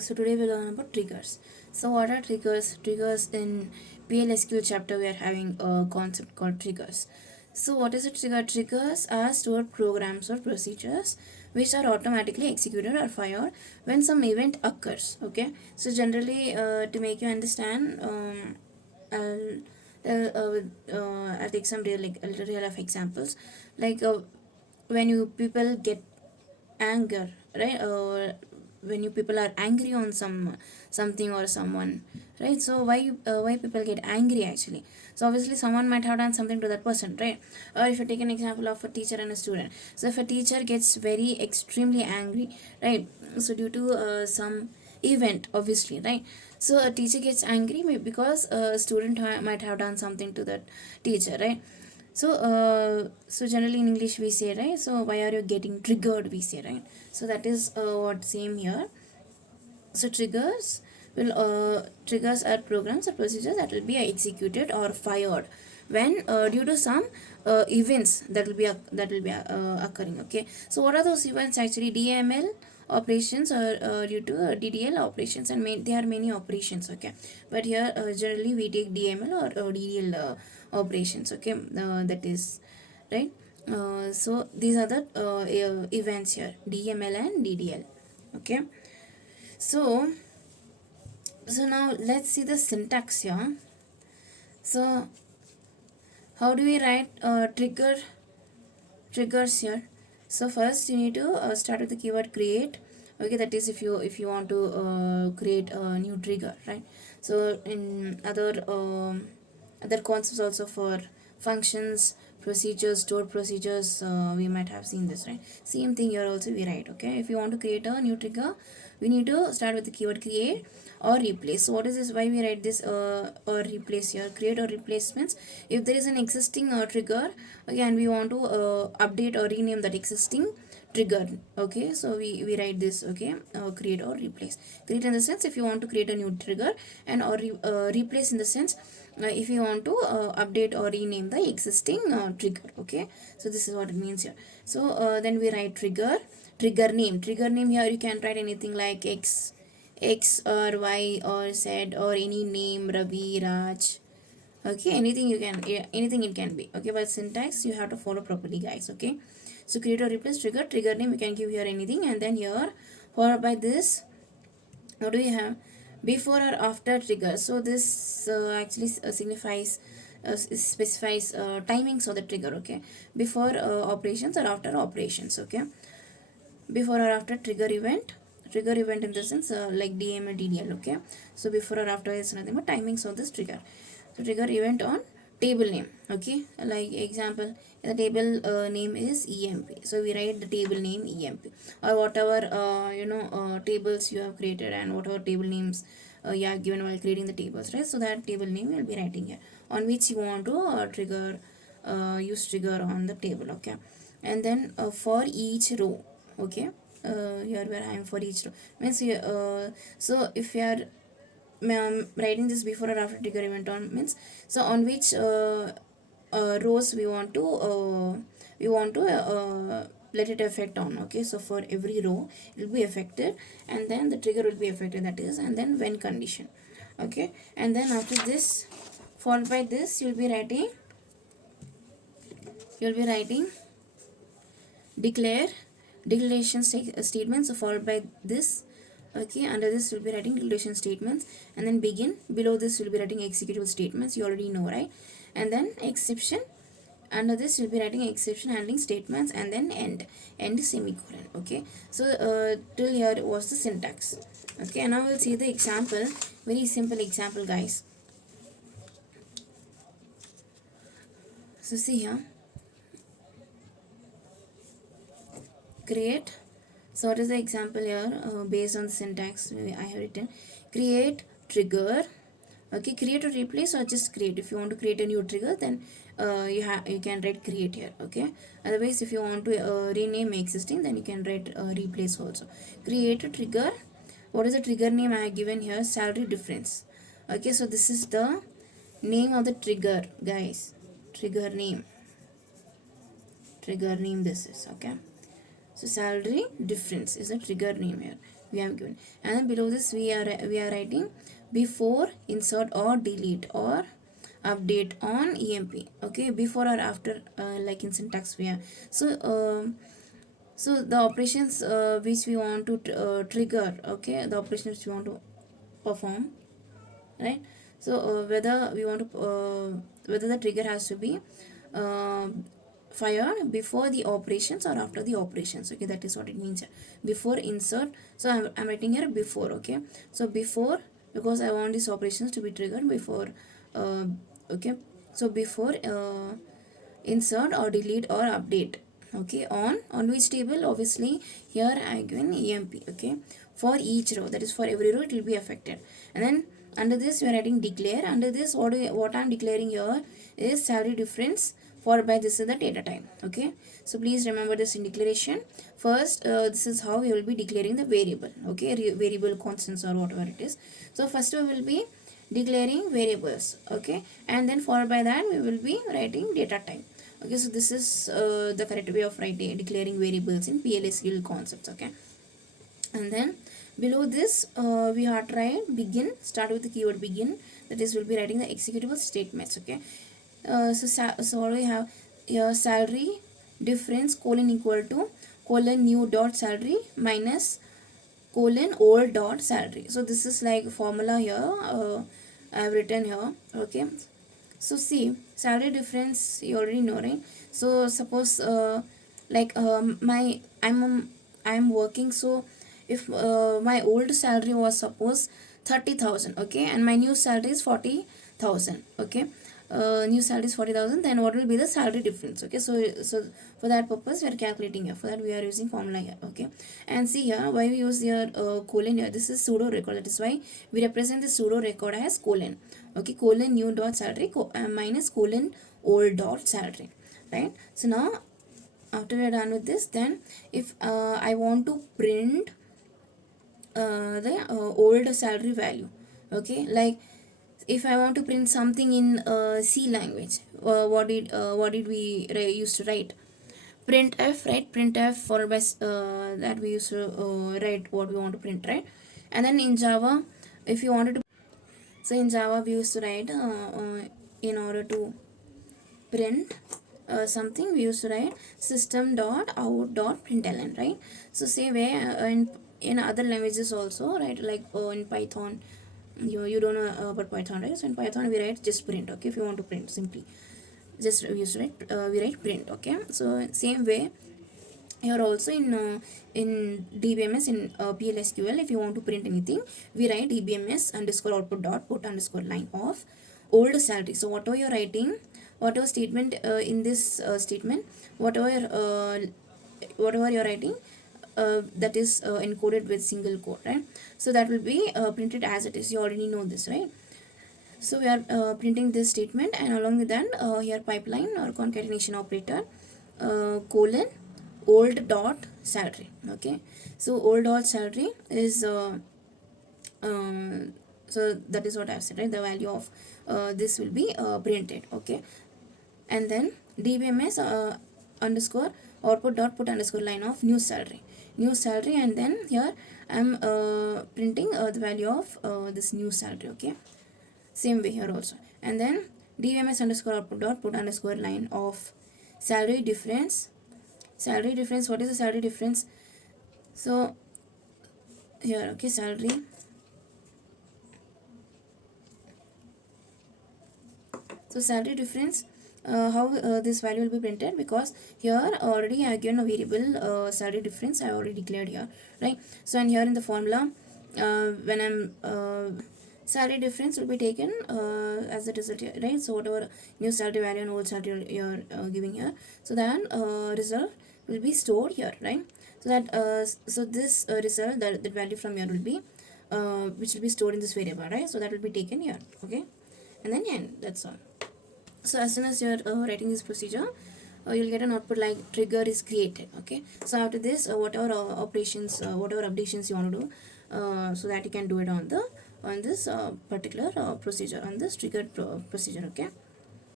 So today we'll learn about triggers. So what are triggers? Triggers in PLSQL chapter we are having a concept called triggers. So what is a trigger? Triggers are stored programs or procedures which are automatically executed or fired when some event occurs. Okay. So generally, to make you understand, I'll I'll take some real life examples, like when you people get anger, right? When you people are angry on something or someone, right? So why people get angry actually? So obviously someone might have done something to that person, right? Or if you take an example of a teacher and a student, so if a teacher gets very extremely angry, right? So due to some event, obviously, right? So a teacher gets angry because a student might have done something to that teacher, right? So generally in English we say, right? So why are you getting triggered? We say, right? So that is what same here. So triggers are programs or procedures that will be executed or fired when due to some events that will be occurring. Okay. So what are those events actually? DML operations or due to DDL operations, and there are many operations. Okay, but here generally we take DML or DDL operations. Okay, that is right. So these are the events here, DML and DDL. Okay. So so now let's see the syntax here. So how do we write triggers here? So first you need to start with the keyword create. Okay, that is if you want to create a new trigger, right? So in other concepts also, for functions, procedures, stored procedures, we might have seen this, right? Same thing here also we write. Okay, if you want to create a new trigger, we need to start with the keyword create or replace. So what is this? Why we write this or replace here? Create or replace means if there is an existing trigger, again we want to update or rename that existing trigger. Okay, so we write this. Okay, create or replace. Create in the sense if you want to create a new trigger, and replace in the sense if you want to update or rename the existing trigger. Okay, so this is what it means here. So then we write trigger name here. You can write anything like x or y or z or any name, Ravi, Raj. Okay, anything you can, yeah, anything it can be. Okay, but syntax you have to follow properly, guys. Okay, so create or replace trigger name you can give here anything, and then here followed by this, what do we have? Before or after trigger. So this actually signifies specifies timings of the trigger. Okay, before operations or after operations. Okay, before or after trigger event in the sense like DM and DDL. Okay, so before or after is nothing but timings of this trigger. So trigger event on table name. Okay, like example, the table name is EMP, so we write the table name EMP, or whatever tables you have created and whatever table names you have given while creating the tables, right? So that table name will be writing here on which you want to use trigger on the table. Okay, and then for each row. Okay, here where I am for each row means so if you are writing this before or after trigger event on means, so on which rows we want to let it affect on. Okay, so for every row it will be affected, and then the trigger will be affected, that is, and then when condition. Okay, and then after this, followed by this, you'll be writing declare declaration statements, so followed by this. Okay, under this you'll be writing declaration statements, and then begin. Below this you'll be writing executable statements, you already know, right? And then exception. Under this you'll be writing exception handling statements, and then end semicolon. Okay, so till here was the syntax. Okay, and now we'll see the example. Very simple example, guys. So see here, create. So what is the example here? Based on the syntax I have written, create trigger. Okay, create or replace, or just create. If you want to create a new trigger, then you can write create here. Okay, otherwise if you want to rename existing, then you can write replace also. Create a trigger. What is the trigger name I have given here? Salary difference. Okay, so this is the name of the trigger, guys. Trigger name this is. Okay, so salary difference is the trigger name here. we have given. And then below this we are writing before, insert or delete or update on emp. Okay, before or after, like in syntax we have. So the operations which we want to trigger, okay, the operations we want to perform, right? So whether we want to whether the trigger has to be uh, fired before the operations or after the operations. Okay, that is what it means here. Before insert, so I'm writing here before. Okay, so before, because I want these operations to be triggered before. Okay, so before insert or delete or update. Okay, on which table? Obviously here I given emp. Okay, for each row, that is for every row it will be affected. And then under this we are writing declare. Under this, what I'm declaring here is salary difference, followed by this is the data type. Okay, so please remember this in declaration. First, this is how we will be declaring the variable. Okay, variable constants or whatever it is. So first we will be declaring variables. Okay, and then followed by that we will be writing data type. Okay, so this is the correct way of writing declaring variables in PLSQL concepts. Okay, and then below this we have tried begin, start with the keyword begin, that is we'll be writing the executable statements. Okay, so what do we have here? Salary difference colon equal to colon new dot salary minus colon old dot salary. So this is like formula here, I have written here. Okay, so see, salary difference you already know, right? So suppose like I'm working. So if my old salary was suppose 30,000, okay, and my new salary is 40,000, okay, new salary is 40,000, then what will be the salary difference? Okay, so for that purpose we are calculating here. For that we are using formula here. Okay, and see here why we use here colon here. This is pseudo record, that is why we represent the pseudo record as colon. Okay, colon new dot salary minus colon old dot salary, right? So now after we are done with this, then if I want to print the old salary value, okay, like if I want to print something in C language, what did we used to write? Printf, right? Printf followed by that we used to write what we want to print, right? And then in Java, if you wanted to, so in Java we used to write in order to print something, we used to write system dot out dot println, right? So same way in other languages also, right? Like in Python, you don't know about Python, right? So in Python we write just print. Okay, if you want to print simply just we used to write we write print. Okay, so same way here also in DBMS, in PLSQL, if you want to print anything, we write DBMS underscore output dot put underscore line of old salary. So whatever you're writing, whatever statement in this statement, whatever whatever you're writing, that is encoded with single code, right? So that will be printed as it is. You already know this, right? So we are printing this statement, and along with that here pipeline or concatenation operator colon old dot salary. Okay, so old dot salary is so that is what I've said, right? The value of this will be printed. Okay, and then DBMS underscore output dot put underscore line of new salary, and then here I'm printing the value of this new salary. Okay, same way here also. And then DBMS underscore output dot put underscore line of salary difference. Salary difference, what is the salary difference? So here, okay, salary, so salary difference, how this value will be printed, because here already I have given a variable salary difference, I already declared here, right? So and here in the formula, when I'm salary difference will be taken as the result here, right? So whatever new salary value and old salary you're giving here, so then result will be stored here, right? So that so this result, that value from here will be which will be stored in this variable, right? So that will be taken here. Okay, and then yeah, that's all. So as soon as you're writing this procedure, you'll get an output like trigger is created. Okay, so after this whatever operations, whatever updations you want to do, so that you can do it on the on this particular procedure, on this triggered procedure. Okay.